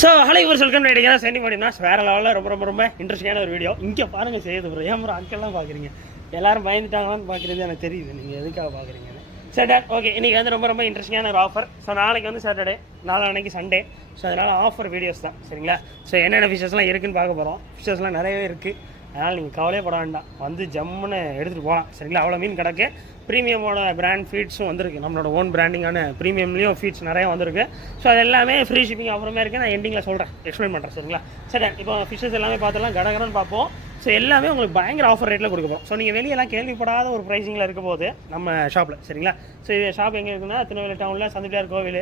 So hello இவர் welcome ரைடிங்க சென்டி பண்ணினா வேறு லெவலில் ரொம்ப இன்ட்ரெஸ்டிங்கான ஒரு வீடியோ. இங்கே பாருங்கள் செய்யுது ப்ரோ. ஏன் ப்ரோ அங்கெல்லாம் பார்க்குறீங்க? எல்லாரும் பயந்துட்டாங்களான்னு பார்க்குறது எனக்கு தெரியுது. நீங்கள் எதுக்காக பார்க்குறீங்கன்னு. சரி டாட் ஓகே. இன்றைக்கி வந்து ரொம்ப இன்ட்ரெஸ்டிங்கான ஒரு ஆஃபர். ஸோ நாளைக்கு வந்து சாட்டர்டே, நாளைக்கு சண்டே. ஸோ அதனால் ஆஃபர் வீடியோஸ் தான் சரிங்களா. ஸோ என்னென்ன ஃபிஷஸ்லாம் இருக்குதுன்னு பார்க்க போகிறோம். ஃபிஷஸ்லாம் நிறையவே இருக்குது. அதனால் நீங்கள் கவலையே பட வேண்டாம், வந்து ஜம்முன்னு எடுத்துகிட்டு போகலாம் சரிங்களா. அவ்வளோ மீன் கிடக்கு. ப்ரீமியமோட பிராண்ட் ஃபீட்ஸும் வந்திருக்கு. நம்மளோட ஓன் பிராண்டிங்கான ப்ரீமியம்லேயும் ஃபீட்ஸ் நிறையா வந்திருக்கு. ஸோ அது எல்லாமே ஃப்ரீ ஷிப்பிங் அப்புறமே இருக்குது. நான் எண்டிங்கில் சொல்கிறேன், எக்ஸ்பிளைன் பண்ணுறேன் சரிங்களா. சரி இப்போ ஃபிஷஸ் எல்லாமே பார்த்துலாம் கடகடன்னு பார்ப்போம். ஸோ எல்லாமே உங்களுக்கு பயங்கர ஆஃபர் ரேட்டில் கொடுப்போம். ஸோ நீங்கள் வெளியெல்லாம் கேள்விப்படாத ஒரு ப்ரைஸிங்கில் இருக்க போது நம்ம ஷாப்பில் சரிங்களா. ஸோ இது ஷாப் எங்கே இருக்குன்னா திருநெல்வேலி டவுனில் சந்திப்பியார் கோவில்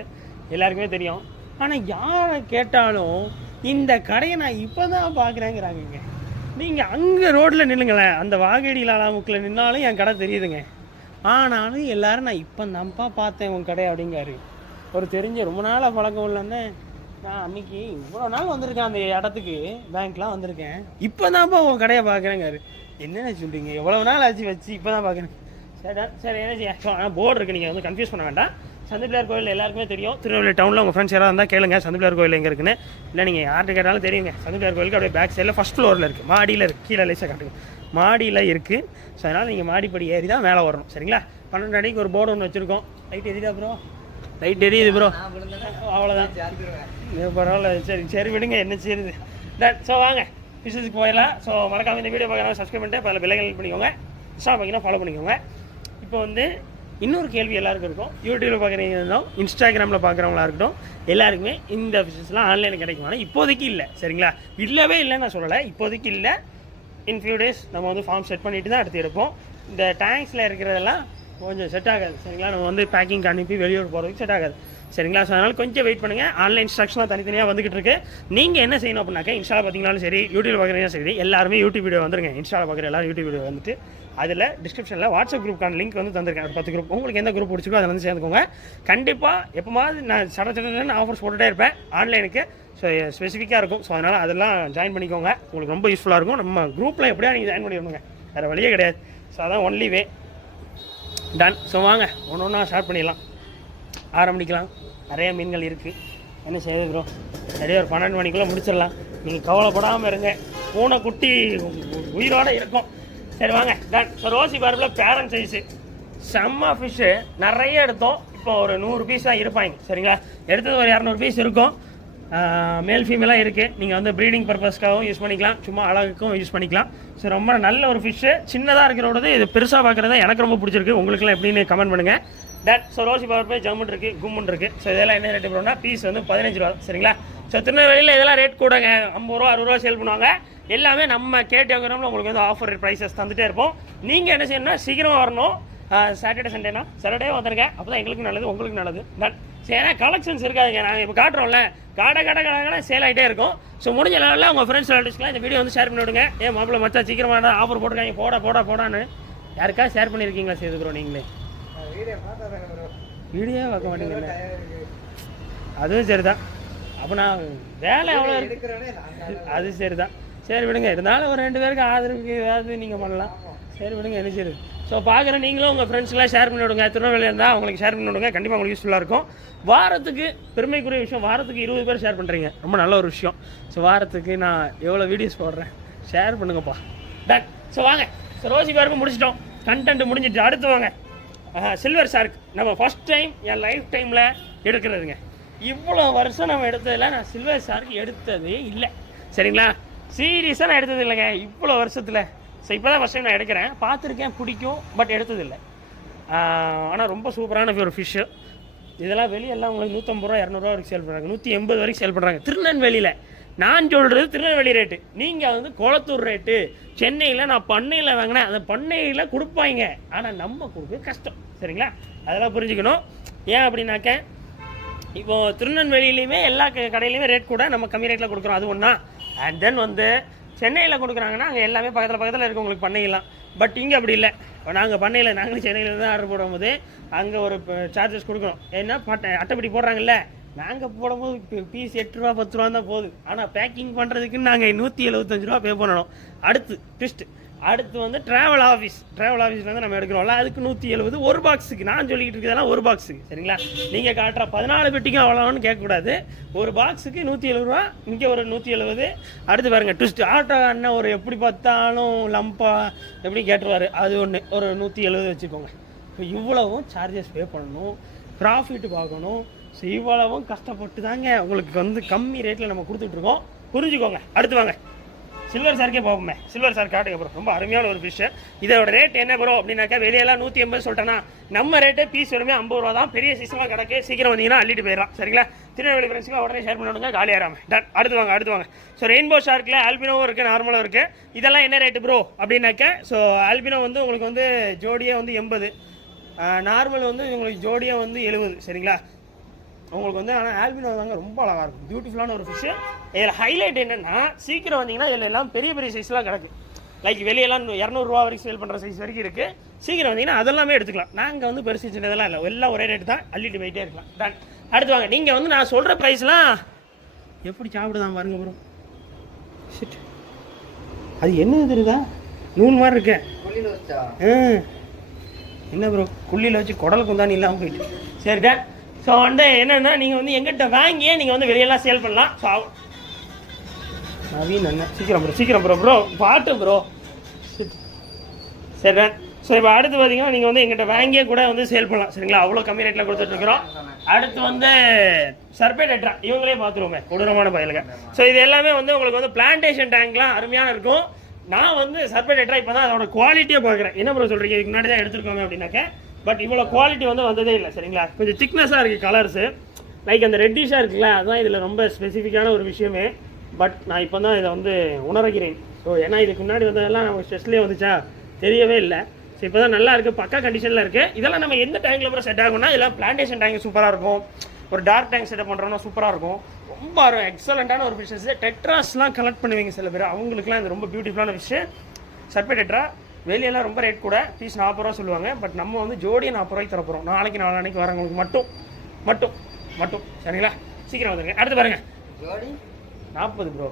எல்லாருக்குமே தெரியும். ஆனால் யாரை கேட்டாலும் இந்த கடையை நான் இப்போ தான் பார்க்குறேங்கிறாங்க. நீங்கள் அங்கே ரோட்டில் நில்லுங்களேன், அந்த வாகேடியில் அலாமுக்கில் நின்னாலும் என் கடை தெரியுதுங்க. ஆனாலும் எல்லோரும் நான் இப்போ தான்ப்பா பார்த்தேன் உன் கடை அப்படிங்காரு. ஒரு தெரிஞ்ச ரொம்ப நாளாக பழக்கம் இல்லைன்னு நான் அன்றைக்கி இவ்வளோ நாள் வந்திருக்கேன் அந்த இடத்துக்கு, பேங்க்லாம் வந்திருக்கேன், இப்போ தான்ப்பா உன் கடையை பார்க்குறேங்காரு. என்னென்ன சொல்கிறீங்க, எவ்வளோ நாள் ஆச்சு வச்சு இப்போ தான் பார்க்குறேன். சரி என்ன செய்ய. ஆனால் போர்டு இருக்குது, நீங்கள் வந்து கன்ஃபியூஸ் பண்ண வேண்டாம். சந்திப்பிள்ளையார் கோயில் எல்லாருக்குமே தெரியும். திருநெல்வேலி டவுனில் உங்கள் ஃப்ரெண்ட்ஸ் யாராவது இருந்தால் கேளுங்க சந்திப்பிள்ளையார் கோயில் எங்கே இருக்குன்னு. இல்லை நீங்கள் யார்கிட்ட கேட்டாலும் தெரியுங்க. சந்திப்பிள்ளையார் கோயிலுக்கு அப்படியே பேக் சைடில் ஃபஸ்ட் ஃப்ளோரில் இருக்குது. மாடியில் இருக்குது, கீழே லைஸாக காட்டுங்க, மாடியில் இருக்குது. ஸோ அதனால் நீங்கள் மாடிப்படி ஏறி தான் மேலே வரணும் சரிங்களா. 12 அடிக்கு ஒரு போர்டு ஒன்று வச்சுருக்கோம். லைட் எரியுதா ப்ரோ? லைட் எரியுது ப்ரோ. அவ்வளோதான், பரவாயில்ல. சரி விடுங்க, என்ன செய்யுது. ஸோ வாங்க பிசினஸ்க்கு போயிடலாம். ஸோ மறக்காம இந்த வீடியோ பார்க்குறாங்க சப்ஸ்கிரைப் பண்ணிட்டு பல பிள்ளைகள் பண்ணிக்கோங்க. இன்ஸ்டா பார்த்தீங்கன்னா ஃபாலோ பண்ணிக்கோங்க. இப்போ வந்து இன்னொரு கேள்வி எல்லாருக்கும் இருக்கும். யூடியூப்பில் பார்க்குறீங்கன்னா இன்ஸ்டாகிராமில் பார்க்குறவங்களா இருக்கட்டும், எல்லாருக்குமே இந்த பிசினஸ்லாம் ஆன்லைனில் கிடைக்குமானா இப்போதைக்கு இல்லை சரிங்களா. இல்லவே இல்லைன்னு நான் சொல்லலை, இப்போதைக்கு இல்லை. இன் ஃபியூ டேஸ் நம்ம வந்து ஃபார்ம் செட் பண்ணிட்டு தான் எடுத்து எடுப்போம். இந்த டேங்க்ஸில் இருக்கிறதெல்லாம் கொஞ்சம் செட் ஆகாது சரிங்களா. நம்ம வந்து பேக்கிங் அனுப்பி வெளியூர் போகிறதுக்கு செட் ஆகாது சரிங்களா. ஸோ அதனால் கொஞ்சம் வெயிட் பண்ணுங்கள். ஆன்லைன் இன்ஸ்ட்ரக்ஷனாக தனித்தனியாக வந்துகிட்டு இருக்கு. நீங்கள் என்ன செய்யணும் அப்படின்னாக்கா, இன்ஸ்டாவில் பார்த்தீங்கன்னாலும் சரி, யூடியூப் பார்க்குறீங்கன்னா சரி, எல்லாருமே யூடியூப் வீடியோ வந்துருங்க. இன்ஸ்டாவில் பார்க்குற எல்லாரும் யூடியூப் வீடியோ வந்துட்டு அதில் டிஸ்கிரிப்ஷனில் வாட்ஸ்அப் குரூப்க்கான லிங்க் வந்து தந்திருக்கேன். ஒரு 10 குரூப். உங்களுக்கு எந்த குரூப் பிடிச்சிக்கோ அதில் வந்து சேர்ந்துக்கோங்க. கண்டிப்பாக எப்போமாவது நான் சடன்னு ஆஃபர்ஸ் போட்டுகிட்டே இருப்பேன் ஆன்லைனுக்கு. ஸோ ஸ்பெசிஃபிக்காக இருக்கும். ஸோ அதனால் அதெல்லாம் ஜாயின் பண்ணிக்கோங்க, உங்களுக்கு ரொம்ப யூஸ்ஃபுல்லாக இருக்கும். நம்ம குரூப்பில் எப்படியா நீங்கள் ஜாயின் பண்ணிடணுங்க, வேறு வழியே கிடையாது. ஸோ அதான் ஒன்லி வே. டன். ஸோ வாங்க ஒன்று ஒன்றா ஸ்டார்ட் பண்ணிடலாம், ஆரம்பிக்கலாம். நிறைய மீன்கள் இருக்குது. என்ன செய்யுது ப்ரோ? நிறைய ஒரு 12 மணிக்குள்ளே முடிச்சிடலாம். நீங்கள் கவலைப்படாமல் இருங்க, பூனை குட்டி உயிரோடு இருக்கும். சரி வாங்க டன். ஸோ ரோசி பார்பில் பேரண்ட் சைஸு செம்ம ஃபிஷ்ஷு நிறைய எடுத்தோம். இப்போ ஒரு 100 பீஸ் தான் இருப்பாங்க சரிங்களா. எடுத்தது ஒரு 200 பீஸ் இருக்கும். மேல் ஃபீமேலாக இருக்குது. நீங்கள் வந்து ப்ரீடிங் பர்பஸ்க்காகவும் யூஸ் பண்ணிக்கலாம், சும்மா அழகுக்கும் யூஸ் பண்ணிக்கலாம். ஸோ ரொம்ப நல்ல ஒரு ஃபிஷ்ஷு. சின்னதாக இருக்கிறோடது இது பெருசாக பார்க்குறது எனக்கு ரொம்ப பிடிச்சிருக்கு. உங்களுக்குலாம் எப்படின்னு கமெண்ட் பண்ணுங்கள். டட். ஸோ ரோசி பவர் போய் ஜம்முன் இருக்குது, கும்முன் இருக்குது. ஸோ இதெல்லாம் என்ன ரேட்டு போகிறோம்னா பீஸ் வந்து 15 ரூபா சரிங்களா. ஸோ திருநெல்வேலியில் இதெல்லாம் ரேட் கூடங்க, 50 ரூபா 60 ரூபா சேல் பண்ணுவாங்க. எல்லாமே நம்ம கேட்டோம்னா உங்களுக்கு வந்து ஆஃபர் ப்ரைஸஸ் தந்துகிட்டே இருப்போம். நீங்கள் என்ன செய்யணும்னா சீக்கிரமாக வரணும். சாட்டர்டே சண்டேனா சாட்டர்டே வந்துருங்க, அப்போ தான் எங்களுக்கு நல்லது, உங்களுக்கு நல்லது. டன். சரி ஏன்னா கலெக்ஷன்ஸ் இருக்காதுங்க, நாங்கள் இப்போ காட்டுறோம்ல, கடை சேல் ஆகிட்டே இருக்கும். ஸோ முடிஞ்ச லெவலில் உங்கள் ஃப்ரெண்ட்ஸ் ரிலேட்டிவ்ஸ்க்குலாம் இந்த வீடியோ வந்து ஷேர் பண்ணி விடுங்க. ஏன் மாப்பிள்ளை மச்சா சீக்கிரமாக ஆஃபர் போட்டிருக்காங்க போடான்னு யாருக்கா ஷேர் பண்ணியிருக்கீங்களா? செய்து ப்ரோ நீங்களே வீடியோ பார்க்க மாட்டேங்கல. அதுவும் சரி தான். அப்போ நான் வேலை எவ்வளோ அது சரி தான். சரி விடுங்க, இருந்தாலும் ஒரு 2 பேருக்கு ஆதரவுக்கு ஏதாவது நீங்கள் பண்ணலாம். சரி விடுங்க, என்ன சரி. ஸோ பார்க்குற நீங்களும் உங்கள் ஃப்ரெண்ட்ஸ்லாம் ஷேர் பண்ணி விடுங்க. திருநெல்வேலியில் இருந்தால் அவங்களுக்கு ஷேர் பண்ணி விடுங்க, கண்டிப்பாக உங்களுக்கு யூஸ்ஃபுல்லாக இருக்கும். வாரத்துக்கு பெருமைக்குரிய விஷயம், வாரத்துக்கு 20 பேர் ஷேர் பண்ணுறீங்க, ரொம்ப நல்ல ஒரு விஷயம். ஸோ வாரத்துக்கு நான் எவ்வளோ வீடியோஸ் போடுறேன், ஷேர் பண்ணுங்கப்பா. டன். ஸோ வாங்க. ஸோ ரோசி பார்க்க முடிச்சிட்டோம், கண்டென்ட் முடிஞ்சிட்டு. அடுத்து வாங்க சில்வர் ஷார்க். நம்ம ஃபஸ்ட் டைம் என் லைஃப் டைமில் எடுக்கிறதுங்க. இவ்வளோ வருஷம் நம்ம எடுத்ததில் நான் சில்வர் ஷார்க் எடுத்ததே இல்லை சரிங்களா. சீரியஸாக நான் எடுத்தது இல்லைங்க இவ்வளோ வருஷத்தில். ஸோ இப்போ தான் ஃபஸ்ட் டைம் நான் எடுக்கிறேன். பார்த்துருக்கேன், பிடிக்கும், பட் எடுத்ததில்லை. ஆனால் ரொம்ப சூப்பரான ஒரு ஃபிஷ்ஷு. இதெல்லாம் வெளியெல்லாம் உங்களுக்கு 150 ரூபா 200 ரூபா வரைக்கும் சேல் பண்ணுறாங்க, 180 வரைக்கும் சேல் பண்ணுறாங்க திருநெல்வேலியில். நான் சொல்கிறது திருநெல்வேலி ரேட்டு, நீங்கள் வந்து குளத்தூர் ரேட்டு. சென்னையில் நான் பண்ணையில் வாங்கினேன், அந்த பண்ணையில் கொடுப்பாங்க, ஆனால் நம்ம கொடுக்க கஷ்டம் சரிங்களா. அதெல்லாம் புரிஞ்சுக்கணும். ஏன் அப்படின்னாக்க, இப்போது திருநெல்வேலியிலையுமே எல்லா கடையிலையுமே ரேட் கூட, நம்ம கம்மி ரேட்டில் கொடுக்குறோம், அது ஒன்றா. அண்ட் தென் வந்து சென்னையில் கொடுக்குறாங்கன்னா அங்கே எல்லாமே பக்கத்தில் இருக்க உங்களுக்கு பண்ணையெல்லாம். பட் இங்கே அப்படி இல்லை. இப்போ நாங்கள் பண்ணையில் நாங்களும் சென்னையில் தான் ஆர்டர் போடும்போது அங்கே ஒரு சார்ஜஸ் கொடுக்குறோம். ஏன்னா அட்டைப்படி போடுறாங்கல்ல, நாங்கள் போடும்போது பீஸ் 8 ரூபா 10 ரூபா தான் போகுது. ஆனால் பேக்கிங் பண்ணுறதுக்குன்னு நாங்கள் 175 ரூபா பே பண்ணணும். அடுத்து ட்விஸ்ட்டு, அடுத்து வந்து ட்ராவல் ஆஃபீஸ்லேருந்து நம்ம எடுக்கிறோம்ல, அதுக்கு 170 ஒரு பாக்ஸுக்கு. நான் சொல்லிக்கிட்டு இருக்கிறதெல்லாம் ஒரு பாக்ஸுக்கு, சரிங்களா? நீங்கள் காட்டுற 14 பெட்டிக்கும் அவ்வளோன்னு கேட்கக்கூடாது. ஒரு பாக்ஸுக்கு 170 ரூபா, இங்கே ஒரு 170. அடுத்து பாருங்கள் ட்விஸ்ட், ஆட்டோ அண்ணன் ஒரு எப்படி பார்த்தாலும் லம்பா எப்படி கேட்டுருவார், அது ஒன்று ஒரு 170 வச்சுக்கோங்க. இப்போ இவ்வளவும் சார்ஜஸ் பே பண்ணணும், ப்ராஃபிட் பார்க்கணும். ஸோ இவ்வளவும் கஷ்டப்பட்டு தாங்க உங்களுக்கு வந்து கம்மி ரேட்டில் நம்ம கொடுத்துட்ருக்கோம், புரிஞ்சுக்கோங்க. அடுத்து வாங்க சில்வர் சாருக்கே போவோமே. சில்வர் சார் காட்டுங்க ப்ரோ, ரொம்ப அருமையான ஒரு ஃபிஷ்ஷு. இதோட ரேட் என்ன ப்ரோ அப்படின்னாக்கா, வெளியெல்லாம் 180 சொல்லிட்டேன்னா, நம்ம ரேட்டு பீஸ் வருமே 50 ரூபா தான். பெரிய சீசனாக கிடக்கு, சீக்கிரம் வந்தீங்கன்னா அள்ளிட்டு போயிடலாம், சரிங்களா? திருநெல்வேலி ஃப்ரெண்ட்ஸுக்கு உடனே ஷேர் பண்ணுவாங்க, காலியாகாமல். டன். அடுத்து வாங்க. ஸோ ரெயின்போ ஷார்க்கில் ஆல்பினோவும் இருக்குது, நார்மலும் இருக்குது. இதெல்லாம் என்ன ரேட்டு ப்ரோ அப்படின்னாக்கா, ஸோ ஆல்பினோ வந்து உங்களுக்கு வந்து ஜோடியாக வந்து 80, நார்மல் வந்து உங்களுக்கு ஜோடியாக வந்து 70, சரிங்களா? உங்களுக்கு வந்து ஆனால் ஆல்பினோ தாங்க ரொம்ப அழகாக இருக்கும், பியூட்டிஃபுல்லான ஒரு ஃபிஷ்ஷு. இதில் ஹைலைட் என்னென்னா, சீக்கிரம் வந்தீங்கன்னா இதில் எல்லாம் பெரிய சைஸ்லாம் கிடக்கு. லைக் வெளியெல்லாம் 200 ரூபா வரைக்கும் சேல் பண்ணுற சைஸ் வரைக்கும் இருக்குது. சீக்கிரம் வந்தீங்கன்னா அதெல்லாமே எடுத்துக்கலாம். நாங்கள் வந்து பெருசு சின்னதெல்லாம் இல்லை, எல்லாம் ஒரே ரேட்டு தான், அள்ளிட்டு போயிட்டே இருக்கலாம். டன். அடுத்து வாங்க, நீங்கள் வந்து நான் சொல்கிற ப்ரைஸ்லாம் எப்படி சாப்பிடுதான் பாருங்க ப்ரோ. ஷிட், அது என்ன தெரியுதா, நூல் மாதிரி இருக்கேன். என்ன ப்ரோ, குள்ளியில் வச்சு குடல் குந்தானி இல்லாமல் போயிட்டு. சரி டன். ஸோ வந்து என்னென்னா, நீங்கள் வந்து எங்கிட்ட வாங்கியே நீங்கள் வந்து வெளியெல்லாம் சேல் பண்ணலாம். ஸோ நவீன் அண்ணன் சீக்கிரம் ப்ரோ பாட்டு ப்ரோ. சரி டன். ஸோ இப்போ அடுத்து பார்த்தீங்கன்னா, நீங்கள் வந்து எங்கிட்ட வாங்கியே கூட வந்து சேல் பண்ணலாம், சரிங்களா? அவ்வளோ கம்மி ரேட்டில் கொடுத்துட்ருக்குறோம். அடுத்து வந்து சர்பேடெட்ரா, இவங்களே பார்த்துருவோமே, கொடூரமான பயலுங்க. ஸோ இது எல்லாமே வந்து உங்களுக்கு வந்து பிளான்டேஷன் டேங்க்லாம் அருமையான இருக்கும். நான் வந்து சர்பேடெட்ரா இப்போ தான் அதோட குவாலிட்டியை பார்க்குறேன். என்ன ப்ரோ சொல்கிறீங்க, இதுக்கு முன்னாடி தான் எடுத்துருக்கோங்க அப்படின்னாக்க, பட் இவ்வளோ குவாலிட்டி வந்து வந்ததே இல்லை, சரிங்களா? கொஞ்சம் திக்னஸாக இருக்குது கலர்ஸு, லைக் அந்த ரெட்டிஷாக இருக்குல்ல, அதுதான் இதில் ரொம்ப ஸ்பெசிஃபிக்கான ஒரு விஷயமே. பட் நான் இப்போ தான் இதை வந்து உணர்கிறேன். ஸோ ஏன்னா இதுக்கு முன்னாடி வந்ததெல்லாம் நம்ம ஸ்ட்ரெஸ்லேயே வந்துச்சா, தெரியவே இல்லை. ஸோ இப்போ தான் நல்லா இருக்குது, பக்கா கண்டிஷனில் இருக்குது. இதெல்லாம் நம்ம எந்த டேங்கில் அப்புறம் செட் ஆகும்னா, இதெல்லாம் பிளான்டேஷன் டேங்க் சூப்பராக இருக்கும். ஒரு டார்க் டேங்க் செட்டப் பண்ணுறோன்னா சூப்பராக இருக்கும். ரொம்ப எக்ஸலண்ட்டான ஒரு ஃபிஷ்ஷஸ். டெட்ராஸ்லாம் கலெக்ட் பண்ணுவீங்க சில பேர், அவங்களுக்குலாம் இது ரொம்ப பியூட்டிஃபுல்லான ஃபிஷ்ஷு. சர்பேடெட்ரா வெளியெல்லாம் ரொம்ப ரேட் கூட, பீஸ் 40 ரூபா சொல்லுவாங்க. பட் நம்ம வந்து ஜோடியை 40 ரூபாய்க்கு தரப்போகிறோம், நாளைக்கு நாளான்னைக்கு வரவங்களுக்கு மட்டும் சரிங்களா? சீக்கிரம் வந்துருங்க. அடுத்து பாருங்க, ஜோடி 40 ப்ரோ.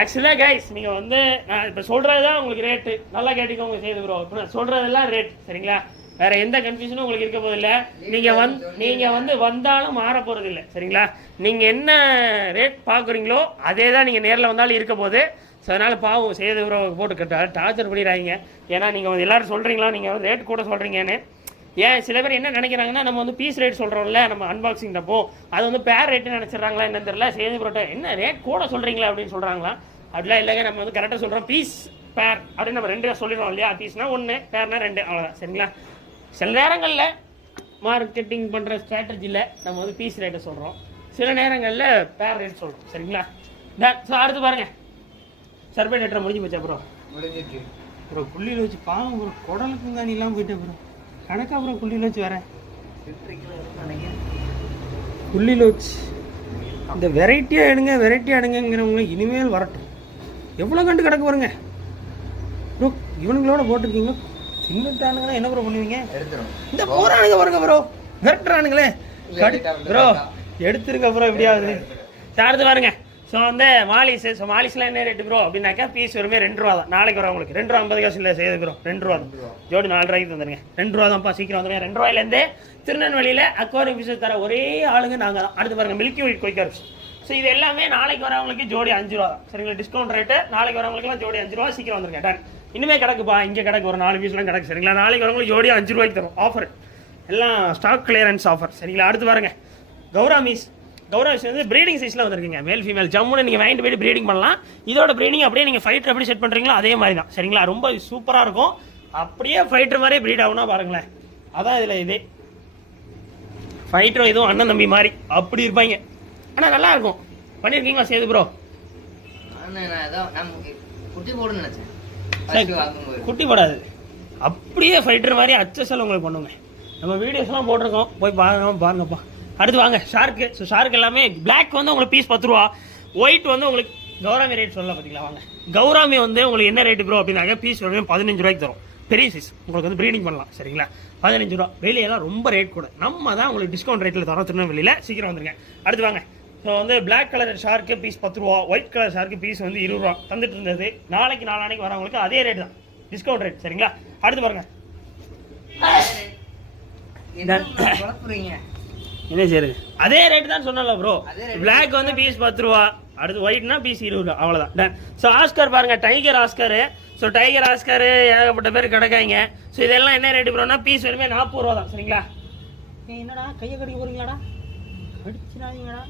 ஆக்சுவலாக கைஸ், நீங்கள் வந்து நான் இப்போ சொல்கிறது தான் உங்களுக்கு ரேட்டு, நல்லா கேட்டுக்கோங்க செய்து ப்ரோ. இப்போ நான் சொல்கிறதெல்லாம் ரேட், சரிங்களா? வேறு எந்த கன்ஃபியூஷனும் உங்களுக்கு இருக்க போதில்லை. நீங்கள் வந்து வந்தாலும் மாற போகிறது இல்லை, சரிங்களா? நீங்கள் என்ன ரேட் பார்க்குறீங்களோ அதே தான் நீங்கள் நேரில் வந்தாலும் இருக்க போது. ஸோ அதனால் பாவம் செய்து ப்ரோ போட்டு டார்ச்சர் பண்ணிடுறாங்க. ஏன்னா நீங்கள் வந்து எல்லோரும் சொல்கிறீங்களா, நீங்கள் வந்து ரேட் கூட சொல்கிறீங்கன்னு. ஏன் சில பேர் என்ன நினைக்கிறாங்கன்னா, நம்ம வந்து பீஸ் ரேட் சொல்கிறோம்ல நம்ம அன்பாக்சிங் தப்போ, அது வந்து பேர் ரேட்டு நினச்சிட்றாங்களா என்னன்னு தெரியல. செய்து ப்ரோட்ட என்ன ரேட் கூட சொல்கிறீங்களா அப்படின்னு சொல்கிறாங்களா. அப்படிலாம் இல்லைங்க, நம்ம வந்து கரெக்டாக சொல்கிறோம். பீஸ் பேர் அப்படின்னு நம்ம 2 சொல்லிடுவோம் இல்லையா? பீஸ்னால் 1, பேர்னா 2, அவ்வளோதான், சரிங்களா? சில நேரங்களில் மார்க்கெட்டிங் பண்ணுற ஸ்ட்ராட்டஜியில் நம்ம வந்து பீஸ் ரேட்டை சொல்கிறோம், சில நேரங்களில் பேர் ரேட் சொல்கிறோம், சரிங்களா? ஸோ அடுத்து பாருங்கள், சர்பேடெட்ரா முடிஞ்சு போச்சா ப்ரோ? முடிஞ்சிச்சு ப்ரோ. குள்ளியில் வச்சு பாவம் ப்ரோ, குடலுக்கு தான் இல்லாமல் போயிட்டேன் ப்ரோ. கணக்கா ப்ரோ குள்ளியில் வச்சு வரேன், குள்ளியில் வச்சு இந்த வெரைட்டியாக எடுங்கிறவங்களுக்கு இனிமேல் வரட்டும். எவ்வளோ கண்டு கிடக்கு பாருங்க ப்ரோ. இவனுங்களோட போட்டிருக்கீங்க, தின்னுட்டானுங்கன்னா என்ன ப்ரோ பண்ணுவீங்க? இந்த போகிறானுங்க பாருங்க ப்ரோ, விரட்டுறானுங்களே ப்ரோ. எடுத்துருங்க ப்ரோ எப்படியாவது. அடுத்து பாருங்க, ஸோ வந்து மாலிஸ். ஸோ மாலிஸ்லாம் என்ன ரேட்டு ப்ரோ அப்படின்னாக்கா, பீஸ் வருமே 2 ரூபா தான். நாளைக்கு வரும் உங்களுக்கு 2 ரூபா 50 காசு இல்லை செய்யுது ப்ரோ. 2 ரூபா தான் ஜோடி, 4 ரூபாய்க்கு தந்துருங்க. 2 ரூபா தான்ப்பா, சீக்கிரம் வந்துருங்க. 2 ரூபாயிலேருந்து திருநெல்வேலியில் அக்வாரியம் ஃபிஷ் தர ஒரே ஆளுங்க நாங்கள் தான். அடுத்து பாருங்கள், மில்கி ஒயிட் கொய்கார்ஸ். ஸோ இது எல்லாமே நாளைக்கு வரவங்களுக்கு ஜோடி 5 ரூபா தான், சரிங்களா? Discount rate. நாளைக்கு வரவங்களுக்குலாம் ஜோடி 5 ரூபா. சீக்கிரம் வந்துருங்க. டன். இனிமேல் கிடக்குப்பா, இங்கே கிடக்கு ஒரு 4 பீஸ்லாம் கிடக்கு, சரிங்களா? நாளைக்கு வரவங்களுக்கு ஜோடி 5 ரூபாய்க்கு தரும். ஆஃபர் எல்லாம் ஸ்டாக் கிளியரன்ஸ் ஆஃபர், சரிங்களா? அடுத்து பாருங்க, கௌராமீஸ் வந்து ப்ரீடிங் சைஸில் வந்துருக்குங்க. மேல் ஃபீமேல் ஜம்முன்னு நீங்கள் வாங்கிட்டு போய்ட்டு ப்ரீடிங் பண்ணலாம். இதோட ப்ரீடிங் அப்படியே நீங்கள் ஃபைட்டர் எப்படி செட் பண்ணுறீங்களோ அதே மாதிரி தான், சரிங்களா? ரொம்ப சூப்பராக இருக்கும். அப்படியே ஃபைட்டர் மாதிரியே ப்ரீட் ஆகுனா பாருங்களேன். அதான் இதில் இதே ஃபைட்டரும் இதுவும் அண்ணன் தம்பி மாதிரி அப்படி இருப்பாங்க. ஆனால் நல்லா இருக்கும். பண்ணியிருக்கீங்களா சேது ப்ரோ? குட்டி போடாது, அப்படியே ஃபைட்டர் மாதிரி அச்சசல் உங்களுக்கு பண்ணுங்க. நம்ம வீடியோஸ்லாம் போட்டிருக்கோம், போய் பாருங்கப்பா. அடுத்து வாங்க, ஷார்க்கு. ஸோ ஷார்க் எல்லாமே பிளாக் வந்து உங்களுக்கு பீஸ் 10 ரூபா, ஒயிட் வந்து உங்களுக்கு கௌராமி ரேட் சொல்ல பார்த்தீங்களா? வாங்க, கௌராமி வந்து உங்களுக்கு என்ன ரேட்டு ப்ரோ அப்படின்னாக்க, பீஸ் வந்து 15 ரூபாய்க்கு தரும். பெரிய சைஸ் உங்களுக்கு வந்து ப்ரீடிங் பண்ணலாம், சரிங்களா? 15 ரூபா. வெளியெல்லாம் ரொம்ப ரேட் கூட, நம்ம தான் உங்களுக்கு டிஸ்கவுண்ட் ரேட்டில் தரோம் திருநெல்வேலியில். சீக்கிரம் வந்துருங்க. அடுத்து வாங்க, ஸோ வந்து பிளாக் கலர் ஷார்க்கு பீஸ் 10 ரூபா, ஒயிட் கலர் ஷார்க்கு பீஸ் வந்து 20 ரூபா தந்துட்டு இருந்தது. நாளைக்கு நாளானைக்கு வரவங்களுக்கு அதே ரேட் தான், டிஸ்கவுண்ட் ரேட். சரிங்களா? அடுத்து பாருங்க, என்ன சரி அதே ரேட் தான் சொன்னல ப்ரோ. பிளாக் வந்து பீஸ் 10 ரூபா, அடுத்து ஒயிட்னா பீஸ் 20 ரூபா, அவ்வளோதான் டன். ஸோ ஆஸ்கர் பாருங்க, டைகர் ஆஸ்கரு. ஸோ டைகர் ஆஸ்கரு ஏகப்பட்ட பேர் கிடக்காங்க. ஸோ இதெல்லாம் என்ன ரேட்டு ப்ரோனா பீஸ் வருமே 40 ரூபா தான். சரிங்களா? என்னடா கையை கடிக்க போறீங்களாடா? கடிச்சிடாதீங்கடா,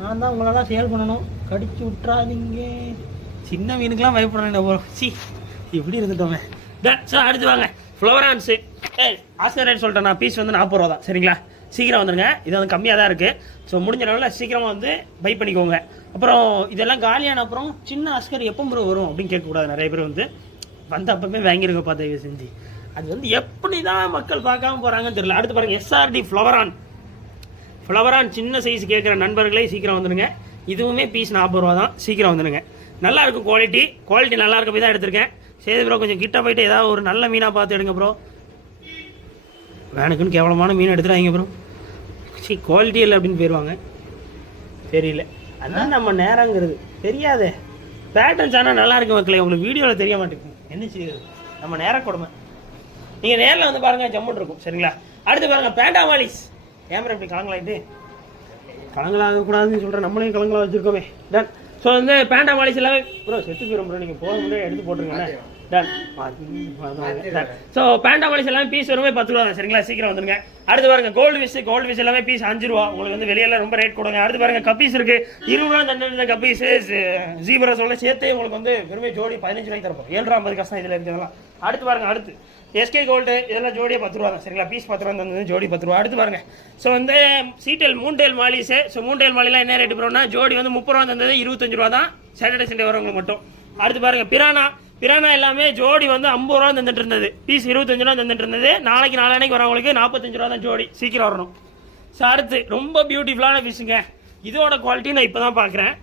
நான் தான் உங்களெல்லாம் சேல் பண்ணணும், கடிச்சு விட்றாதீங்க. சின்ன மீனுக்கெல்லாம் பயப்படுறேன் ப்ரோ. சி இப்படி இருந்துட்டோமே. ஸோ அடுத்து வாங்க, ஃப்ளோரான்ஸு. ஆஸ்கர் ரேட் சொல்லிட்டேன், பீஸ் வந்து 40 ரூபா தான். சரிங்களா? சீக்கிரம் வந்துடுங்க, இது வந்து கம்மியாக தான் இருக்குது. ஸோ முடிஞ்ச லெவலில் சீக்கிரமாக வந்து பை பண்ணிக்கோங்க. அப்புறம் இதெல்லாம் காலியான அப்புறம் சின்ன ஆஸ்கர் எப்போ ப்ரோ வரும் அப்படின்னு கேட்கக்கூடாது. நிறைய பேர் வந்து அப்பப்பமே வாங்கிருங்க பார்த்து செஞ்சு. அது வந்து எப்படி தான் மக்கள் பார்க்காம போகிறாங்கன்னு தெரியல. அடுத்து பாருங்கள், எஸ்ஆர்டி ஃப்ளவரான் சின்ன சைஸ் கேட்குற நண்பர்களே சீக்கிரம் வந்துடுங்க. இதுவுமே பீஸ் 40 ரூபா தான். சீக்கிரம் வந்துடுங்க. நல்லா இருக்கும் குவாலிட்டி நல்லா இருக்க போய் தான் எடுத்திருக்கேன். சரி ப்ரோ, கொஞ்சம் கிட்ட போயிட்டு ஏதாவது ஒரு நல்ல மீனாக பார்த்து எடுங்க ப்ரோ. வேணுக்குன்னு கேவலமான மீன் எடுத்துடாதீங்க ப்ரோ. சரி குவாலிட்டி இல்லை அப்படின்னு போயிடுவாங்க. தெரியல, அதுதான் நம்ம நேரங்கிறது தெரியாதே. பேட்டர்ன்ஸ் ஆனால் நல்லா இருக்கு மக்களே, உங்களுக்கு வீடியோவில் தெரிய மாட்டேங்குது. என்ன செய்யுது நம்ம நேர கொடுமை. நீங்கள் நேரில் வந்து பாருங்கள், ஜம்முன் இருக்கும். சரிங்களா? அடுத்து பாருங்கள், பேண்டாமாலிஸ். கேமரா இப்படி கலங்கலாயிட்டு கலங்கலாகக்கூடாதுன்னு சொல்கிறேன், நம்மளையும் கலங்கலா வச்சுருக்கோமே. டன். ஸோ வந்து பேண்டாமாலிஸ் எல்லாமே ப்ரோ செத்து போயிடும் ப்ரோ, நீங்கள் போக முடியாது எடுத்து போட்டுருங்க. டன். ஸோ பேண்டாமாலிஸ் எல்லாமே பீஸ் வருமே 10 ரூபா தான். சரிங்களா? சீக்கிரம் வந்துருங்க. அடுத்து பாருங்க, கோல்டு விஷ் எல்லாமே பீஸ் 5 ரூபா. உங்களுக்கு வந்து வெளியெல்லாம் ரொம்ப ரேட் கொடுங்க. அடுத்து பாருங்க, கப்பீஸ் இருக்கு 20 ரூபா தண்டு கப்பீஸ். ஜீப்ரா சொல்ல சேர்த்தே உங்களுக்கு வந்து வெறுமே ஜோடி 15 ரூபாய்க்கு தரப்போம். 7.50 கஷ்டம் இதில் இருக்கிறதெல்லாம். அடுத்து பாருங்க, அடுத்து எஸ்கே கோல்டு இதெல்லாம் ஜோடியே 10 ரூபா தான். சரிங்களா? பீஸ் 10 ரூபா தந்தது, ஜோடி 10 ரூபா. அடுத்து பாருங்க, ஸோ வந்து மூண்டேல் மாலிஸு. ஸோ மூண்டேல் மாலிலாம் என்ன ரேட்டு போகிறோம்னா ஜோடி வந்து 30 ரூபா தந்தது, 25 ரூபா தான் சாட்டர்டே சண்டே வரவங்களுக்கு மட்டும். அடுத்து பாருங்க, பிரானா எல்லாமே ஜோடி வந்து 50 ரூபா தந்துட்டு இருந்தது, பீஸ் 25 ரூபா தந்துட்டு இருந்தது. நாளைக்கு வரவங்களுக்கு 45 ரூபா தான் ஜோடி. சீக்கிரம் வரணும். ஸோ அடுத்து ரொம்ப பியூட்டிஃபுல்லான ஃபிஷ்ஷுங்க. இதோட குவாலிட்டி நான் இப்போ தான் பார்க்குறேன்.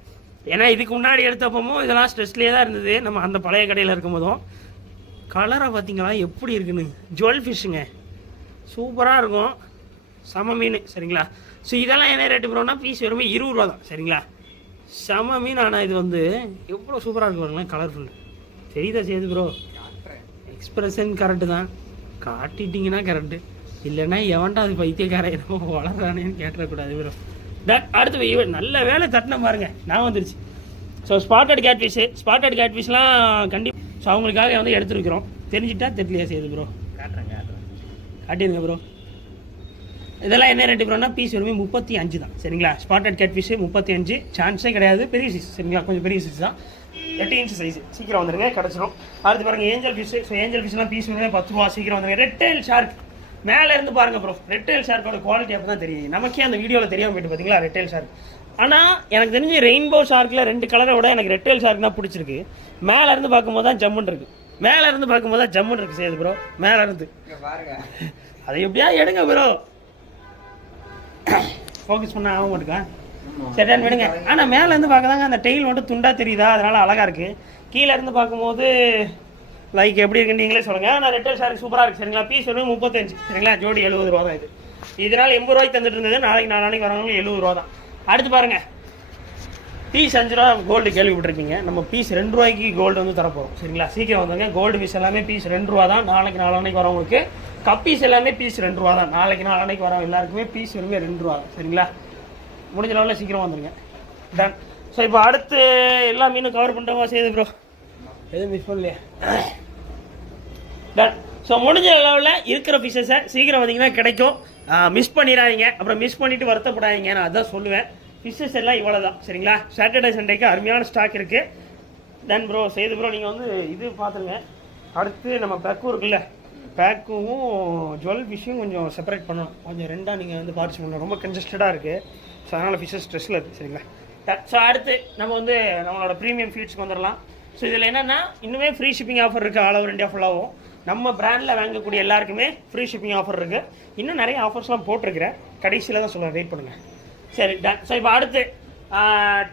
ஏன்னா இதுக்கு முன்னாடி எடுத்தப்பவும் இதெல்லாம் ஸ்ட்ரெஸ்லேயே தான் இருந்தது, நம்ம அந்த பழைய கடையில் இருக்கும் போதும். கலரை பார்த்தீங்களா எப்படி இருக்குன்னு? ஜுவல் ஃபிஷ்ஷுங்க, சூப்பராக இருக்கும், செம மீன். சரிங்களா? ஸோ இதெல்லாம் என்ன ரேட்டு ப்ரோனா பீஸ் வெறுமே 20 ரூபா தான். சரிங்களா? செம மீன். ஆனால் இது வந்து எவ்வளோ சூப்பராக இருக்கு பாருங்களேன், கலர்ஃபுல். தெரியுதா சேது ப்ரோ? எக்ஸ்பிரஷன் கரெக்டு தான், காட்டிட்டிங்கன்னா கரெக்டு, இல்லைன்னா எவன்டா அது பைத்தியக்காரன் என்னமோ வளர்றானேன்னு கேட்டக்கூடாது ப்ரோ. அடுத்து நல்ல வேலை தட்டின பாருங்க, நான் வந்துருச்சு. ஸோ ஸ்பாட்டட் கேட்ஃபிஷ்லாம் கண்டிப்பாக ஸோ அவங்களுக்காக வந்து எடுத்துருக்கிறோம். தெரிஞ்சுட்டா தெரியலையா சேது ப்ரோ? காட்டிடுங்க ப்ரோ. இதெல்லாம் என்ன ரேட்டு ப்ரோனா பீஸ் வருமே 35 தான். சரிங்களா? ஸ்பாட்டட் கேட்ஃபிஷ் 35, சான்ஸே கிடையாது. பெரிய சைஸ். சரிங்களா? கொஞ்சம் பெரிய சைஸ் தான், 8 இன்ச் சைஸ். சீக்கிரம் வந்துடுங்க, கிடச்சிடும். அடுத்து பாருங்க, ஏஞ்சல் ஃபிஷ். ஸோ ஏஞ்சல் ஃபிஷ்லாம் பீஸ் வருமே 10 ரூபா. சீக்கிரம் வந்துடுங்க. ரெட் டெயில் ஷார்க் மேலே இருந்து பாருங்க ப்ரோ. ரெட் டெயில் ஷார்க்கோட குவாலிட்டி அப்போ தான் தெரியும் நமக்கே, அந்த வீடியோவில் தெரியாமல் போயிட்டு பார்த்தீங்களா ரெட் டெயில் ஷார்க். ஆனால் எனக்கு தெரிஞ்சு ரெயின்போ ஷார்க்கில் 2 கலரை விட எனக்கு ரெட் டெயில் ஷார்க் தான் பிடிச்சிருக்கு. மேலே இருந்து பார்க்கும்போது தான் ஜம்முன் இருக்குது சேது ப்ரோ. மேலே இருந்து அதை எப்படியா எடுங்க ப்ரோ, ஃபோக்கஸ் பண்ண ஆக மாட்டேங்க. சரிதான் விடுங்க. ஆனால் மேலே இருந்து பார்க்க தாங்க அந்த டெயில் மட்டும் துண்டாக தெரியுதா, அதனால் அழகாக இருக்குது. கீழே இருந்து பார்க்கும்போது லைக் எப்படி இருக்குன்னு நீங்களே சொல்லுங்கள். ஆனால் ரெட் டெயில் ஷார்க் சூப்பராக இருக்குது. சரிங்களா? பீஸ் வந்து 35. சரிங்களா? ஜோடி 70 ரூபா தான். இதனால் 80 ரூபாய்க்கு தந்துட்டு இருந்தது, நாளைக்கு வரவங்களுக்கு 70 ரூபா தான். அடுத்து பாருங்கள், பீஸ் 5 ரூபா கோல்டு கேள்விப்பட்டிருக்கீங்க. நம்ம பீஸ் 2 ரூபாய்க்கு கோல்டு வந்து தரப்போகிறோம். சரிங்களா? சீக்கிரம் வந்துங்க. கோல்டு பீஸ் எல்லாமே பீஸ் 2 ரூபா தான். நாளைக்கு வரவங்களுக்கு கப்பீஸ் எல்லாமே பீஸ் 2 ரூபா தான். நாளைக்கு வரவங்க எல்லாருக்குமே பீஸ் வருமே 2 ரூபா தான். சரிங்களா? முடிஞ்ச லெவலில் சீக்கிரம் வந்துடுங்க. டன். ஸோ இப்போ அடுத்து எல்லா மீனும் கவர் பண்ணிட்டோமா செய்யுது ப்ரோ? எதுவும் மிஸ் பண்ணலையா? டன். ஸோ முடிஞ்ச லெவலில் இருக்கிற ஃபிஷ்ஷஸை சீக்கிரம் வந்தீங்கன்னா கிடைக்கும். மிஸ் பண்ணிடாதீங்க, அப்புறம் மிஸ் பண்ணிவிட்டு வருத்தப்படாதீங்க. நான் அதான் சொல்லுவேன். ஃபிஷ்ஷஸ் எல்லாம் இவ்வளோ தான். சரிங்களா? சாட்டர்டே சண்டேக்கு அருமையான ஸ்டாக் இருக்குது. தென் ப்ரோ செய்து ப்ரோ நீங்கள் வந்து இது பார்த்துருங்க. அடுத்து நம்ம பேக்கும் இருக்குல்ல, பேக்கும் ஜுவல் ஃபிஷ்ஷும் கொஞ்சம் செப்பரேட் பண்ணணும். கொஞ்சம் ரெண்டாக நீங்கள் வந்து பார்த்து பண்ணணும். ரொம்ப கன்ஜஸ்டடாக இருக்குது. ஸோ அதனால் ஃபிஷ்ஷஸ் ஸ்ட்ரெஸ்ஸில் இருக்குது. சரிங்களா? ஸோ அடுத்து நம்ம வந்து நம்மளோட ப்ரீமியம் ஃபீட்ஸ்க்கு வந்துடலாம். ஸோ இதில் என்னென்னா இன்னுமே ஃப்ரீ ஷிப்பிங் ஆஃபர் இருக்குது. ஆல் ஓவர் இந்தியா ஃபுல்லாகவும் நம்ம பிராண்டில் வாங்கக்கூடிய எல்லாருக்குமே ஃப்ரீ ஷிப்பிங் ஆஃபர் இருக்குது. இன்னும் நிறைய ஆஃபர்ஸ்லாம் போட்டிருக்கிறேன், கடைசியில் தான் சொல்லுவேன், வெயிட் பண்ணுங்கள். சரி டன். ஸோ இப்போ அடுத்து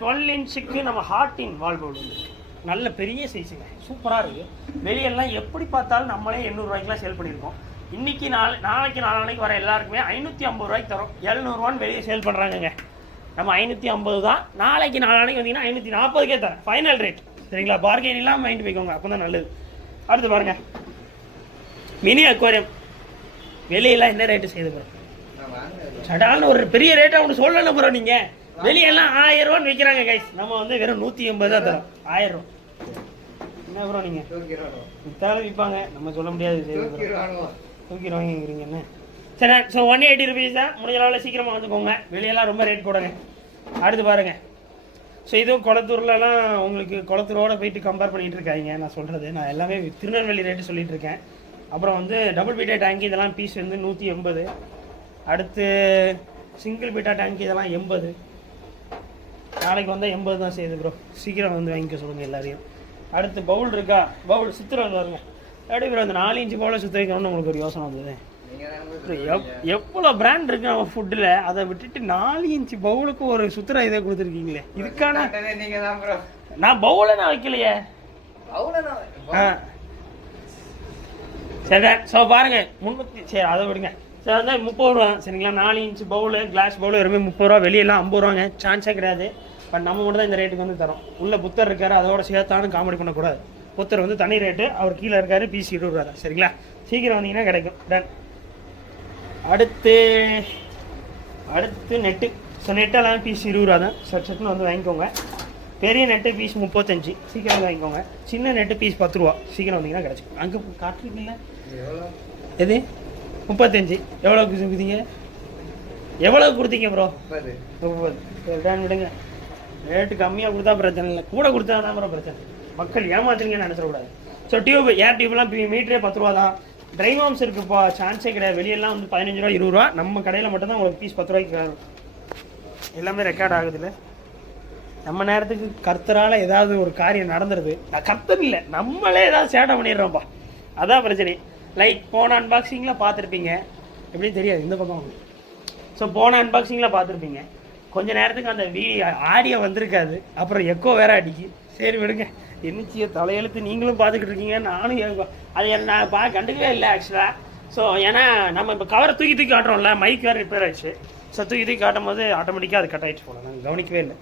12 இன்ச்சுக்கு நம்ம ஹார்ட் இன் வால் பவுல் வந்து நல்ல பெரிய சைஸுங்க, சூப்பராக இருக்குது. வெளியெல்லாம் எப்படி பார்த்தாலும் நம்மளே 800 ரூபாய்க்குலாம் சேல் பண்ணியிருக்கோம். இன்றைக்கி நாளைக்கு வர எல்லாருக்குமே 550 ரூபாய்க்கு தரோம். 700 ரூபான்னு வெளியே சேல் பண்ணுறாங்கங்க. நம்ம 550 தான். நாளைக்கு நாளைக்கு வந்தீங்கன்னா 540க்கே தரேன் ஃபைனல் ரேட். சரிங்களா? பார்கெயின் இல்லாமல் வாங்கிட்டு போய்க்கோங்க, அப்போ தான் நல்லது. அடுத்து பாருங்கள், மினி அக்வாரியம். வெளியெல்லாம் என்ன ரேட்டு செய்து ப்ரோ? சடால்னு ஒரு பெரிய ரேட்டாக ஒன்று சொல்லலை ப்ரோ. நீங்கள் வெளியெல்லாம் 1000 ரூபான்னு விற்கிறாங்க கைஸ். நம்ம வந்து வெறும் 180 தான் தரோம். 1000 ரூபா என்ன ப்ரோ? நீங்கள் விற்றாலும் விற்பாங்க, நம்ம சொல்ல முடியாது. தூக்கிடுவாங்கிறீங்க என்ன? சரி, ஸோ 180 ருபீஸ் தான். முடிஞ்ச அளவில் சீக்கிரமாக வந்துக்கோங்க. வெளியெல்லாம் ரொம்ப ரேட் போடுங்க. அடுத்து பாருங்கள், ஸோ இதுவும் குளத்தூர்லலாம் உங்களுக்கு குளத்தூரோடு போயிட்டு கம்பேர் பண்ணிகிட்டு இருக்காங்க. நான் சொல்கிறது நான் எல்லாமே திருநெல்வேலி ரேட்டு சொல்லிகிட்டு இருக்கேன். அப்புறம் வந்து டபுள் பீட்டா டேங்க் இதெல்லாம் பீஸ் வந்து 180. அடுத்து சிங்கிள் பீட்டா டேங்க் இதெல்லாம் 80. நாளைக்கு வந்தால் 80 தான் செய்யுது ப்ரோ. சீக்கிரம் வந்து வாங்கிக்க சொல்லுங்கள் எல்லாரையும். அடுத்து பவுல் இருக்கா? பவுல் சுற்றுறது வருங்க. எப்படி ப்ரோ அந்த 4 இன்ச்சு பவுலை சுற்ற வைக்கணும்னு உங்களுக்கு ஒரு யோசனை வந்தது? எவ்வளோ பிராண்ட் இருக்கு நம்ம ஃபுட்டில், அதை விட்டுட்டு 4 இன்ச்சு பவுலுக்கு ஒரு சுற்றுலா இதை கொடுத்துருக்கீங்களே. இதுக்கான நான் பவுலை நான் வைக்கலையே. சரி, ஸோ பாருங்கள் 300. சரி, அதை விடுங்க. சரி, வந்து 30 ரூபா. சரிங்களா? 4 இன்ச்சு பவுலு, கிளாஸ் பவுலு வெறுமே 30 ரூபா. வெளியெல்லாம் 50 ரூபாங்க. சான்ஸே கிடையாது. பட் நம்ம மட்டும் தான் இந்த ரேட்டுக்கு வந்து தரோம். உள்ள புத்தர் இருக்காரு, அதோட சேர்த்தானு காமெடி பண்ணக்கூடாது. புத்தர் வந்து தனி ரேட்டு, அவர் கீழே இருக்காரு, பீஸ் 20 ரூபா தான். சரிங்களா? சீக்கிரம் வந்தீங்கன்னா கிடைக்கும். டன். அடுத்து நெட்டு. ஸோ நெட்டெல்லாம் பீஸ் 20 ரூபா தான். சட்டுன்னு வந்து வாங்கிக்கோங்க. பெரிய நெட்டு பீஸ் 35. சீக்கிரம் வந்து வாங்கிக்கோங்க. சின்ன நெட்டு பீஸ் 10 ரூபா. சீக்கிரம் வந்தீங்கன்னா கிடச்சிக்கும். அங்கே காட்டுறீங்கள எது 35 எவ்வளோக்கு கொடுத்தீங்க? எவ்வளோக்கு கொடுத்தீங்க ப்ரோ? 30. டன் விடுங்க. ரேட்டு கம்மியாக கொடுத்தா பிரச்சனை இல்லை, கூட கொடுத்தா தான் ப்ரோ பிரச்சனை. மக்கள் ஏமாத்துறீங்கன்னு நினச்சிடக்கூடாது. ஸோ டியூப், ஏர் டியூப்லாம் மீட்டரே 10 ரூபா தான். ட்ரை மாம்ஸ் இருக்குப்பா, சான்ஸே கிடையாது. வெளியெல்லாம் வந்து 15 ரூபா 20 ரூபா. நம்ம கடையில் மட்டும்தான் உங்களுக்கு பீஸ் 10 ரூபாய்க்கு எல்லாமே ரெக்கார்ட் ஆகுதுல்ல. நம்ம நேரத்துக்கு கர்த்தரால் ஏதாவது ஒரு காரியம் நடந்துருது. நான் கர்த்தர் இல்லை, நம்மளே ஏதாவது சேட்டை பண்ணிடுறோம்ப்பா. அதான் பிரச்சனை. லைக் போன அன்பாக்சிங்கில் பார்த்துருப்பீங்க, எப்படின்னு தெரியாது இந்த பக்கம். ஸோ போன அன்பாக்சிங்கில் பார்த்துருப்பீங்க, கொஞ்ச நேரத்துக்கு அந்த ஆடியோ வந்திருக்காது, அப்புறம் எக்கோ வேற அடிக்கு. சரி விடுங்க, என்னச்சியோ தலையெழுத்து நீங்களும் பார்த்துக்கிட்டு இருக்கீங்க, நானும் அது நான் கண்டுக்கவே இல்லை ஆக்சுவலாக. ஸோ ஏன்னா நம்ம இப்போ கவரை தூக்கி காட்டுறோம்ல, மைக் வேறு ரிப்பேர் ஆயிடுச்சு. ஸோ தூக்கி காட்டும் போது ஆட்டோமேட்டிக்காக அது கட் ஆகிடுச்சு போல, நான் கவனிக்கவே இல்லை.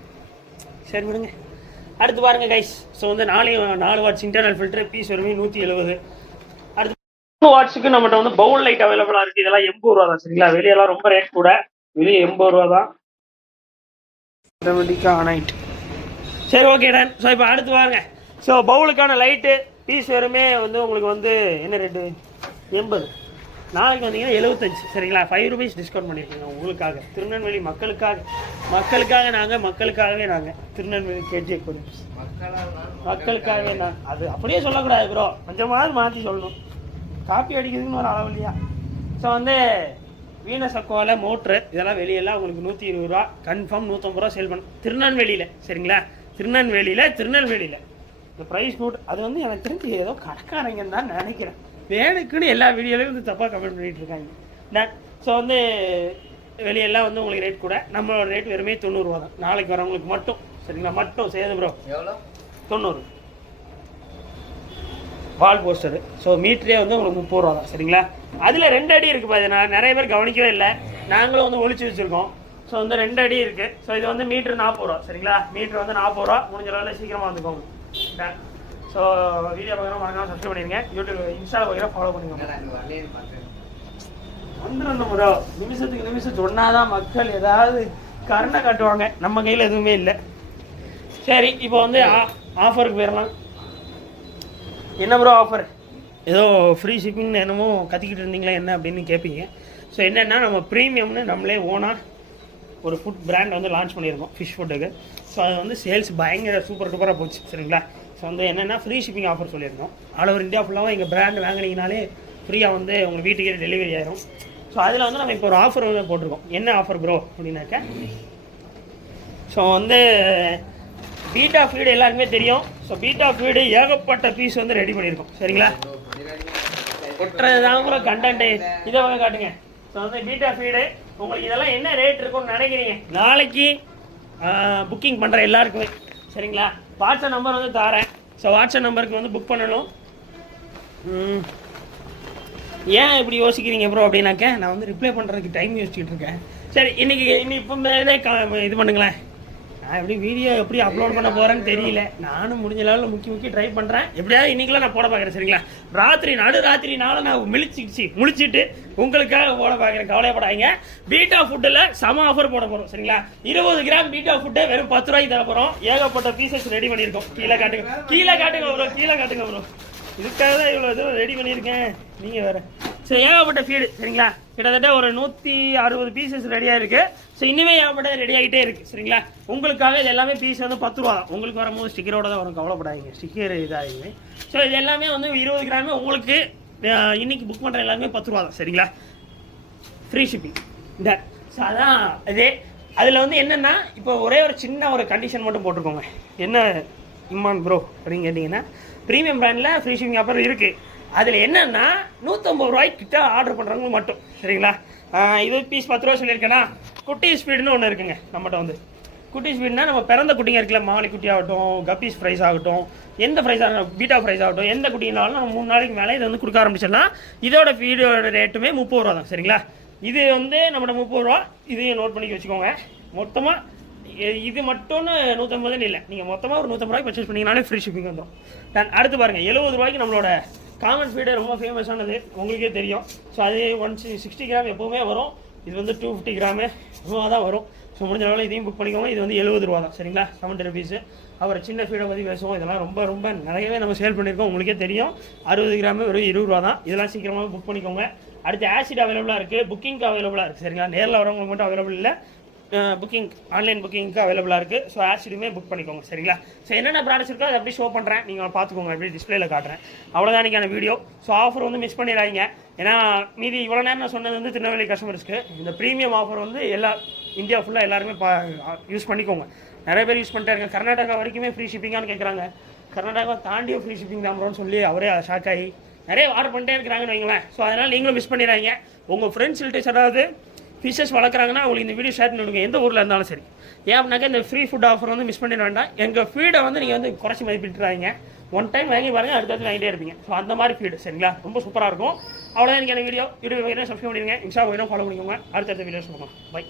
சரி விடுங்க. அடுத்து பாருங்கள் கைஸ். ஸோ வந்து 4 வாட்ஸ் இன்டர்னல் ஃபில்டர் பீஸ் வருமே 170. அடுத்து 2 வாட்ஸுக்கு நம்மகிட்ட வந்து பவுல் லைட் அவைலபிளாக இருக்குது. இதெல்லாம் 80 ரூபா தான். சரிங்களா? வெளியெல்லாம் ரொம்ப ரேட் கூட, வெளியே 80 ரூபா தான். ஆனாயிட்டு. சரி, ஓகே டன். ஸோ இப்போ அடுத்து பாருங்க. ஸோ பவுலுக்கான லைட்டு பீஸ் வெறுமே வந்து உங்களுக்கு வந்து என்ன ரேட்டு? 80. நாளைக்கு வந்தீங்கன்னா 75. சரிங்களா? 5 ருபீஸ் டிஸ்கவுண்ட் பண்ணியிருக்கீங்க உங்களுக்காக, திருநெல்வேலி மக்களுக்காகவே நாங்கள் திருநெல்வேலி கேஜி மக்களுக்காகவே நான். அது அப்படியே சொல்லக்கூடாது ப்ரோ, கொஞ்சமாவது மாற்றி சொல்லணும். காப்பி அடிக்கிறதுன்னு ஒரு அளவு இல்லையா? ஸோ வந்து வீனஸ் அக்வாவில் மோட்ரு இதெல்லாம் வெளியெல்லாம் உங்களுக்கு 120 ரூபா கன்ஃபார்ம். 150 ரூபா சேல் பண்ண திருநெல்வேலியில். சரிங்களா? திருநெல்வேலியில் இந்த ப்ரைஸ் நோட் அது வந்து எனக்கு தெரிஞ்சு ஏதோ கடைக்காரங்கன்னு தான் நினைக்கிறேன். வேணுக்குன்னு எல்லா வீடியோலையும் வந்து தப்பாக கமெண்ட் பண்ணிகிட்டு இருக்காங்க. ஸோ வந்து வெளியெல்லாம் வந்து உங்களுக்கு ரேட் கூட, நம்மளோட ரேட் வெறுமே 90 ரூபா தான். நாளைக்கு வரவங்களுக்கு மட்டும். சரிங்களா? மட்டும் சேது ப்ரோ எவ்வளோ? 90 வால் போஸ்டரு. ஸோ மீட்டரே வந்து உங்களுக்கு 30 ரூபா தான். சரிங்களா? அதில் 2 அடி இருக்குது பாரு, நான் நிறைய பேர் கவனிக்கவே இல்லை, நாங்களும் வந்து ஒழிச்சு வச்சுருக்கோம். ஸோ வந்து 2 அடி இருக்குது. ஸோ இது வந்து மீட்ரு 40 ரூபா. சரிங்களா? மீட்ரு வந்து 40 ரூபா. முடிஞ்ச அளவில் சீக்கிரமாக வந்துக்கோங்க. ஸோ வீடியோ பார்க்குறோம், மறக்காம சப்ஸ்கிரைப் பண்ணிடுங்க. யூடியூப் இன்ஸ்டாவில் பார்க்குறோம், ஃபாலோ பண்ணிக்கோங்க. வந்துடும் ப்ரோ, நிமிஷத்துக்கு சொன்னாதான் மக்கள் ஏதாவது கருணை காட்டுவாங்க. நம்ம கையில் எதுவுமே இல்லை. சரி, இப்போ வந்து ஆஃபருக்கு போயிடலாம். என்ன ப்ரோ ஆஃபர்? ஏதோ ஃப்ரீ ஷிப்பிங்னு என்னமோ கத்திக்கிட்டு இருந்தீங்களா என்ன அப்படின்னு கேட்பீங்க. ஸோ என்னென்னா நம்ம ப்ரீமியம்னு நம்மளே ஓனாக ஒரு ஃபுட் பிராண்ட் வந்து லான்ச் பண்ணியிருக்கோம் ஃபிஷ் ஃபுட்டுக்கு. ஸோ அது வந்து சேல்ஸ் பயங்கர சூப்பர் டூப்பராக போச்சு. சரிங்களா? ஸோ வந்து என்னென்னா ஃப்ரீ ஷிப்பிங் ஆஃபர் சொல்லியிருக்கோம். ஆல் ஓவர் இந்தியா ஃபுல்லாகவும் எங்கள் பிராண்ட் வாங்கினீங்கனாலே ஃப்ரீயாக வந்து உங்கள் வீட்டுக்கே டெலிவரி ஆயிரும். ஸோ அதில் வந்து நம்ம இப்போ ஒரு ஆஃபர் வந்து போட்டிருக்கோம். என்ன ஆஃபர் ப்ரோ அப்படின்னாக்க, ஸோ வந்து பீட்டா ஃபீடு எல்லாருக்குமே தெரியும். ஸோ பீட்டா ஃபீடு ஏகப்பட்ட பீஸ் வந்து ரெடி பண்ணியிருக்கோம். சரிங்களா? கொட்டுறது தான் கூட கண்டென்ட்டு. இதை வந்து காட்டுங்க. ஸோ வந்து பீட்டா ஃபீடு உங்களுக்கு இதெல்லாம் என்ன ரேட் இருக்கும்னு நினைக்கிறீங்க? நாளைக்கு புக்கிங் பண்ணுற எல்லாருக்குமே. சரிங்களா? வாட்ஸ்அப் நம்பர் வந்து தரேன். ஸோ வாட்ஸ்அப் நம்பருக்கு வந்து புக் பண்ணணும். ஏன் இப்படி யோசிக்கிறீங்க ப்ரோ அப்படின்னாக்க, நான் வந்து ரிப்ளை பண்ணுறதுக்கு டைம் யோசிச்சுட்டு இருக்கேன். சரி இன்னைக்கு இப்போ இது பண்ணுங்களேன். நான் எப்படி வீடியோ எப்படி அப்லோட் பண்ண போகிறேன்னு தெரியல. நானும் முடிஞ்ச லெவலில் முக்கி ட்ரை பண்ணுறேன். எப்படியாவது இன்றைக்கெலாம் நான் போட பார்க்குறேன் சரிங்களா. நடுராத்திரினால நான் முழிச்சிட்டு உங்களுக்காக போட பார்க்குறேன். கவலைப்படாதீங்க. பீட்டா ஃபுட்டில் சம ஆஃபர் போட போகிறோம் சரிங்களா. 20 கிராம் பீட்டா ஃபுட்டை வெறும் 10 ரூபாய்க்கு தர போகிறோம். ஏகப்பட்ட பீசஸ் ரெடி பண்ணியிருக்கோம். கீழே காட்டுங்க ப்ரோ. இதுக்காக தான் இவ்வளோ இது ரெடி பண்ணியிருக்கேன். நீங்கள் வேறு சரி ஏகப்பட்ட ஃபீடு சரிங்களா. கிட்டத்தட்ட ஒரு 160 பீசஸ் ரெடியாக இருக்குது. ஸோ இன்னுமே ஏகப்பட்ட ரெடி ஆகிட்டே இருக்குது சரிங்களா. உங்களுக்காக இது எல்லாமே பீஸ் வந்து 10 ரூபா தான். உங்களுக்கு வரும்போது ஸ்டிக்கரோட தான் வரும். கவலைப்படாதீங்க. ஸ்டிக்கர் இதாகிங்க. ஸோ இது எல்லாமே வந்து 20 கிராமே உங்களுக்கு இன்னைக்கு புக் பண்ணுற எல்லாமே 10 ரூபா தான் சரிங்களா. ஃப்ரீ ஷிப்பிங் இந்த. ஸோ அதான் இதே அதில் வந்து என்னென்னா இப்போ ஒரே ஒரு சின்ன ஒரு கண்டிஷன் மட்டும் போட்டிருக்கோங்க. என்ன இம்மான் ப்ரோ அப்படின்னு கேட்டிங்கன்னா ப்ரீமியம் பிராண்டில் ஃப்ரீ ஷிப்பிங் ஆஃபர் இருக்குது. அதில் என்னென்னா 150 ரூபாய்க்கு கிட்ட ஆர்டர் பண்ணுறவங்க மட்டும் சரிங்களா. இது பீஸ் 10 ரூபா சொல்லியிருக்கேன்னா குட்டி ஸ்பீடுன்னு ஒன்று இருக்குங்க நம்மகிட்ட வந்து. குட்டி ஸ்பீட்னா நம்ம பிறந்த குட்டிங்க இருக்குல்ல, மாலி குட்டி ஆகட்டும், கப்பீஸ் ஃப்ரைஸ் ஆகட்டும், எந்த ஃப்ரைஸ் ஆகட்டும், பீட்டா ஃப்ரைஸ் ஆகட்டும், எந்த குட்டினாலும் நம்ம 3 நாளைக்கு மேலே இதை வந்து கொடுக்க ஆரம்பிச்சிடலாம். இதோட ஃபீடோட ரேட்டுமே 30 ரூபா தான் சரிங்களா. இது வந்து நம்மளோட 30 ரூபா. இதையும் நோட் பண்ணி வச்சுக்கோங்க. மொத்தமாக இது மட்டும்னு 150 இல்லை, நீங்கள் மொத்தமாக ஒரு 150 ரூபாய்க்கு பர்ச்சேஸ் பண்ணிங்கனாலே ஃப்ரீ ஷிப்பிங் வந்துடும். அடுத்து பாருங்கள் 70 ரூபாய்க்கு நம்மளோட காமன் ஃபீடு ரொம்ப ஃபேமஸானது உங்களுக்கே தெரியும். ஸோ அது 160 கிராம் எப்போவுமே வரும். இது வந்து 250 கிராமு தான் வரும். ஸோ முடிஞ்ச அளவில் இதையும் புக் பண்ணிக்கோங்க. இது வந்து 70 ரூபா தான் சரிங்களா. 70 ருபீஸு. அப்புறம் சின்ன ஃபீடை பற்றி பேசுவோம். இதெல்லாம் ரொம்ப நிறையவே நம்ம சேல் பண்ணியிருக்கோம். உங்களுக்கே தெரியும். 60 கிராமு வெறும் 20 ரூபா தான். இதெல்லாம் சீக்கிரமாக புக் பண்ணிக்கோங்க. அடுத்து ஆசிட் அவைலபிளாக இருக்குது, புக்கிங்க்கு அவைலபிளாக இருக்குது சரிங்களா. நேரில் வரவங்களுக்கு மட்டும் அவைலபிள் இல்லை, புக்கிங் ஆன்லைன் புக்கிங்க்கு அவைலபிளாக இருக்குது. ஸோ ஆசிடுமே புக் பண்ணிக்கோங்க சரிங்களா. ஸோ என்னென்ன ப்ராடக்ட்ஸ் இருக்கோ அதை அப்படி ஷோ பண்ணுறேன், நீங்கள் பார்த்துக்கோங்க. அப்படி டிஸ்பிளேல காட்டுறேன். அவ்வளோதான் இன்றைக்கான வீடியோ. ஸோ ஆஃபர் வந்து மிஸ் பண்ணிடாதீங்க. ஏன்னா மீதி இவ்வளோ நேரம் நான் சொன்னது வந்து திருநெல்வேலி கஸ்டமர்ஸ்க்கு. இந்த ப்ரீமியம் ஆஃபர் வந்து இந்தியா ஃபுல்லாக எல்லாருமே யூஸ் பண்ணிக்கோங்க. நிறைய பேர் யூஸ் பண்ணிட்டே இருக்காங்க. கர்நாடகா வரைக்குமே ஃப்ரீ ஷிப்பிங்கானு கேட்குறாங்க. கர்நாடகா தாண்டியும் ஃப்ரீ ஷிப்பிங் தான் சொல்லி அவரே ஷாக் ஆகி நிறைய ஆர்டர் பண்ணிட்டே இருக்கிறாங்கன்னு வைங்களேன். ஸோ அதனால் நீங்களும் மிஸ் பண்ணிடாதீங்க. உங்கள் ஃப்ரெண்ட்ஸ் ரிலேட்டிவ்ஸ் ஏதாவது ஃபிஷஸ் வளர்க்குறாங்கன்னா அவங்களுக்கு இந்த வீடியோ ஷேர் பண்ணிவிடுங்க, எந்த ஊரில் இருந்தாலும் சரி. ஏன் அப்படின்னாக்கா இந்த ஃப்ரீ ஃபுட் ஆஃபர் வந்து மிஸ் பண்ணிட வேண்டாம். எங்கள் ஃபீடை வந்து நீங்கள் வந்து குறைச்சி மதிப்பிட்டுறாங்க. ஒன் டைம் வாங்கி பாருங்கள், அடுத்தது வாங்கிட்டே இருப்பீங்க. ஸோ அந்த மாதிரி ஃபீடு சரிங்களா. ரொம்ப சூப்பராக இருக்கும். அவ்வளோதான் எனக்கு அந்த வீடியோ. யூடியூப் சப்ஸ்கிரைப் பண்ணிடுங்க. இன்ஸ்டா ஃபாலோ பண்ணிக்கோங்க. அடுத்தடுத்த வீடியோஸ் பார்க்கலாம். பை.